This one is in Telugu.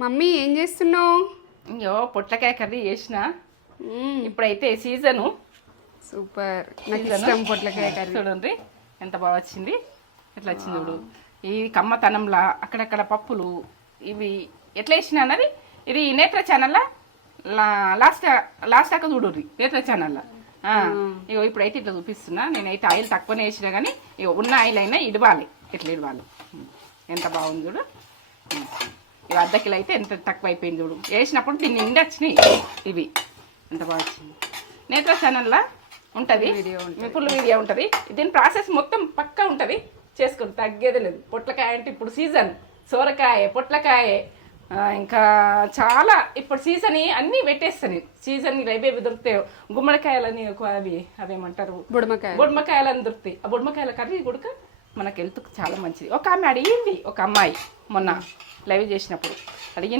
మమ్మీ ఏం చేస్తున్నావు? అయ్యో పొట్లకాయ కర్రీ చేసిన. ఇప్పుడైతే సీజను. సూపర్, నాకు ఇష్టం పొట్లకాయ కర్రీ. చూడండి ఎంత బాగా వచ్చింది, ఎట్లా వచ్చింది చూడు. ఈ కమ్మతనంలా అక్కడక్కడ పప్పులు ఇవి ఎట్లా వేసిన అన్నది ఇది నేత్ర ఛానల్లో లాస్ట్ దాకా చూడుర్రి నేత్ర ఛానల్లో. ఇగో ఇప్పుడైతే ఇట్లా చూపిస్తున్నా. నేనైతే ఆయిల్ తక్కువనే వేసినా కానీ ఇక ఉన్న ఆయిల్ అయినా ఇడవాలి, ఇట్లా ఇడవాలి. ఎంత బాగుంది చూడు. ఇవి అర్ధ కిలో అయితే ఎంత తక్కువ అయిపోయింది చూడు. వేసినప్పుడు దీన్ని నిండి వచ్చినాయి ఇవి. ఎంత బాగా వచ్చింది. నేత్ర ఛానల్లో ఉంటుంది, ఫుల్ వీడియో ఉంటుంది. దీని ప్రాసెస్ మొత్తం పక్కా ఉంటుంది, చేసుకుని తగ్గేది లేదు. పొట్లకాయ అంటే ఇప్పుడు సీజన్, సోరకాయ, పొట్లకాయ, ఇంకా చాలా ఇప్పుడు సీజన్ అన్నీ పెట్టేస్తాను. సీజన్ ఏవేవి దొరుకుతాయో గుమ్మడికాయలని అవేమంటారు బుడమకాయలని దొరుకుతాయి. ఆ బుడమకాయల కర్రీ గుడక మనకు హెల్త్కి చాలా మంచిది. ఒక ఆమె అడిగింది, ఒక అమ్మాయి మొన్న లైవ్ చేసినప్పుడు అడిగింది.